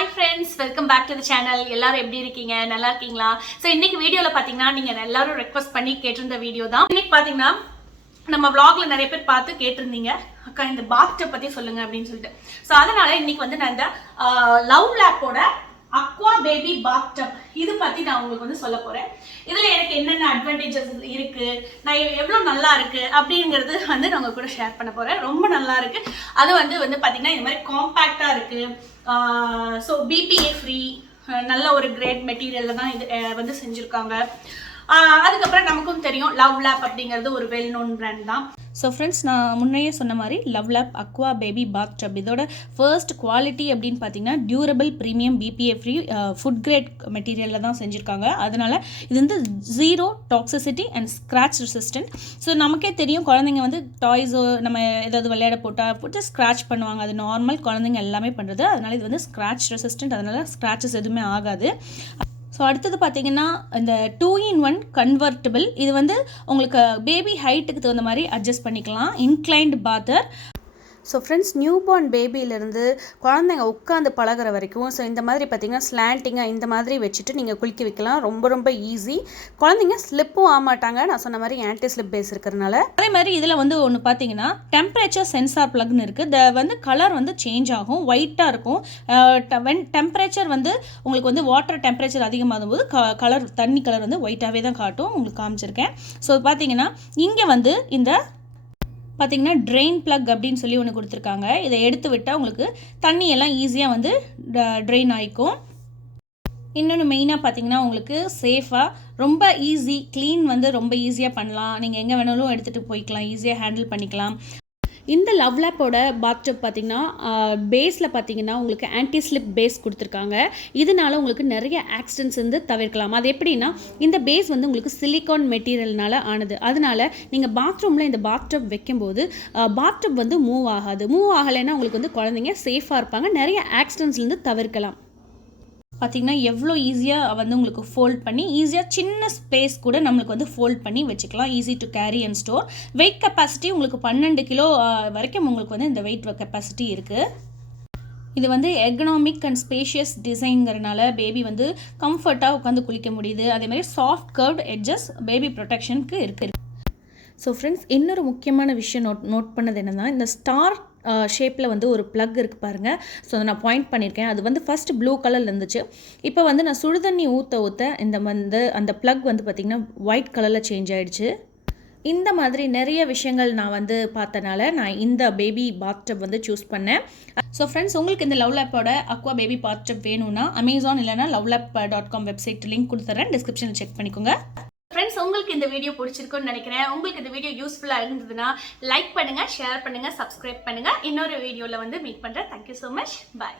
Hi friends, welcome back to the channel. எல்லாரும் எப்படி இருக்கீங்க? நல்லா இருக்கீங்களா? சோ இன்னைக்கு வீடியோல பாத்தீங்கன்னா நீங்க எல்லாரும் ரெக்வெஸ்ட் பண்ணி கேட்டிருந்த வீடியோ தான். இன்னைக்கு பாத்தீங்கன்னா நம்ம vlogல நிறைய பேர் பார்த்து கேட்டிருந்தீங்க அக்கா இந்த bathtub பத்தி சொல்லுங்க அப்படினு சொல்லிட்டு. சோ அதனால இன்னைக்கு வந்து நான் இந்த Luvlap ஓட aqua baby bathtub இது பத்தி நான் உங்களுக்கு வந்து சொல்ல போறேன். இதுல எனக்கு என்னென்ன அட்வான்டேஜஸ் இருக்கு, நான் எவ்வளவு நல்லா இருக்கு அப்படிங்கிறது வந்து நான் உங்க கூட ஷேர் பண்ண போறேன். ரொம்ப நல்லா இருக்கு. அது வந்து பாத்தீங்கன்னா இந்த மாதிரி காம்பாக்டா இருக்கு. ஸோ BPA ஃப்ரீ, நல்ல ஒரு கிரேட் மெட்டீரியல்ல தான் இது வந்து செஞ்சுருக்காங்க. அதுக்கப்புறம் நமக்கும் தெரியும் Luvlap அப்படிங்கிறது ஒரு வெல் நோன் பிராண்ட் தான். ஸோ ஃப்ரெண்ட்ஸ், நான் முன்னையே சொன்ன மாதிரி Luvlap aqua baby bathtub இதோட ஃபர்ஸ்ட் குவாலிட்டி அப்படின்னு பார்த்தீங்கன்னா durable premium BPA free food grade மெட்டீரியலில் தான் செஞ்சுருக்காங்க. அதனால் இது வந்து zero toxicity and scratch resistant. So நமக்கே தெரியும் குழந்தைங்க வந்து டாய்ஸோ நம்ம ஏதாவது விளையாட போட்டு ஸ்க்ராட்ச் பண்ணுவாங்க. அது நார்மல், குழந்தைங்க எல்லாமே பண்ணுறது. அதனால் இது வந்து ஸ்க்ராட்ச் ரெசிஸ்டன்ட், அதனால் ஸ்க்ராச்சஸ் எதுவுமே ஆகாது. ஸோ அடுத்தது பார்த்தீங்கன்னா இந்த 2-in-1 கன்வெர்ட்டபிள். இது வந்து உங்களுக்கு பேபி ஹைட்டுக்கு தகுந்த மாதிரி அட்ஜஸ்ட் பண்ணிக்கலாம். Inclined bather. So friends, new born பேபியிலேருந்து குழந்தைங்க உட்காந்து பழகிற வரைக்கும் ஸோ இந்த மாதிரி பார்த்திங்கன்னா ஸ்லாண்டிங்காக இந்த மாதிரி வச்சுட்டு நீங்கள் குளிக்க வைக்கலாம். ரொம்ப ஈஸி. குழந்தைங்க ஸ்லிப்பும் ஆக மாட்டாங்க. நான் சொன்ன மாதிரி ஆன்டி ஸ்லிப் பேஸ் இருக்கிறதுனால. அதே மாதிரி இதில் வந்து ஒன்று பார்த்தீங்கன்னா டெம்பரேச்சர் சென்சார் ப்ளக்னு இருக்குது. இந்த வந்து கலர் வந்து சேஞ்ச் ஆகும், ஒயிட்டாக இருக்கும். டெம்பரேச்சர் வந்து உங்களுக்கு வந்து வாட்டர் டெம்பரேச்சர் அதிகமாகும் போது கலர் தண்ணி கலர் வந்து ஒயிட்டாகவே தான் காட்டும். உங்களுக்கு காமிச்சிருக்கேன். ஸோ பார்த்தீங்கன்னா இங்கே வந்து இந்த பார்த்தீங்கன்னா ட்ரெயின் ப்ளக் அப்படின்னு சொல்லி ஒன்று கொடுத்துருக்காங்க. இதை எடுத்து விட்டால் உங்களுக்கு தண்ணியெல்லாம் ஈஸியாக வந்து ட்ரெயின் ஆகிக்கும். இன்னொன்று மெயினாக பார்த்தீங்கன்னா உங்களுக்கு சேஃபாக ரொம்ப ஈஸி க்ளீன் வந்து ரொம்ப ஈஸியாக பண்ணலாம். நீங்கள் எங்கே வேணாலும் எடுத்துகிட்டு போய்க்கலாம், ஈஸியாக ஹேண்டில் பண்ணிக்கலாம். இந்த Luvlapோட bathtub பார்த்தீங்கன்னா பேஸில் பார்த்தீங்கன்னா உங்களுக்கு ஆன்டி ஸ்லிப் பேஸ் கொடுத்துருக்காங்க. இதனால உங்களுக்கு நிறைய ஆக்சிடென்ட்ஸ் வந்து தவிர்க்கலாம். அது எப்படின்னா இந்த பேஸ் வந்து உங்களுக்கு சிலிக்கான் மெட்டீரியல்னால ஆனது. அதனால நீங்கள் பாத்ரூமில் இந்த bathtub வைக்கும்போது bathtub வந்து மூவ் ஆகலைன்னா உங்களுக்கு வந்து குழந்தைங்க சேஃபாக இருப்பாங்க. நிறைய ஆக்சிடென்ட்ஸ்லேருந்து தவிர்க்கலாம். பார்த்திங்கன்னா எவ்வளோ ஈஸியாக வந்து உங்களுக்கு ஃபோல்ட் பண்ணி ஈஸியாக சின்ன ஸ்பேஸ் கூட நம்மளுக்கு வந்து ஃபோல்ட் பண்ணி வச்சுக்கலாம். Easy to carry and store. Wait capacity உங்களுக்கு 12 கிலோ வரைக்கும் உங்களுக்கு வந்து இந்த வெயிட் கெப்பாசிட்டி இருக்குது. இது வந்து எக்கனாமிக் அண்ட் ஸ்பேஷியஸ் டிசைன்கிறனால பேபி வந்து கம்ஃபர்ட்டாக உட்காந்து குளிக்க முடியுது. அதேமாதிரி சாஃப்ட் கர்வ்ட் எட்ஜஸ் பேபி ப்ரொடெக்ஷனுக்கு இருக்குது. ஸோ ஃப்ரெண்ட்ஸ், இன்னொரு முக்கியமான விஷயம் நோட் பண்ணது என்னென்னா இந்த ஸ்டார் ஷேப்பில் வந்து ஒரு ப்ளக் இருக்குது பாருங்கள். ஸோ அதை நான் பாயிண்ட் பண்ணியிருக்கேன். அது வந்து ஃபஸ்ட்டு ப்ளூ கலரில் இருந்துச்சு. இப்போ வந்து நான் சுடுதண்ணி ஊற்ற அந்த ப்ளக் வந்து பார்த்திங்கன்னா ஒயிட் கலரில் சேஞ்ச் ஆகிடுச்சு. இந்த மாதிரி நிறைய விஷயங்கள் நான் வந்து பார்த்தனால நான் இந்த பேபி bathtub வந்து சூஸ் பண்ணேன். ஸோ ஃப்ரெண்ட்ஸ், உங்களுக்கு இந்த Luvlapோட aqua baby bathtub வேணும்னா அமேசான் இல்லைனா luvlap.com வெப்சைட் லிங்க் கொடுத்துட்றேன், டிஸ்கிரிப்ஷனில் செக் பண்ணிக்கோங்க. ஃப்ரெண்ட்ஸ், உங்களுக்கு இந்த வீடியோ பிடிச்சிருக்குன்னு நினைக்கிறேன். உங்களுக்கு இந்த வீடியோ யூஸ்ஃபுல்லாக இருந்ததுன்னா லைக் பண்ணுங்கள், ஷேர் பண்ணுங்கள், சப்ஸ்கிரைப் பண்ணுங்கள். இன்னொரு வீடியோவில் வந்து மீட் பண்ணுறேன். Thank you so much. பாய்.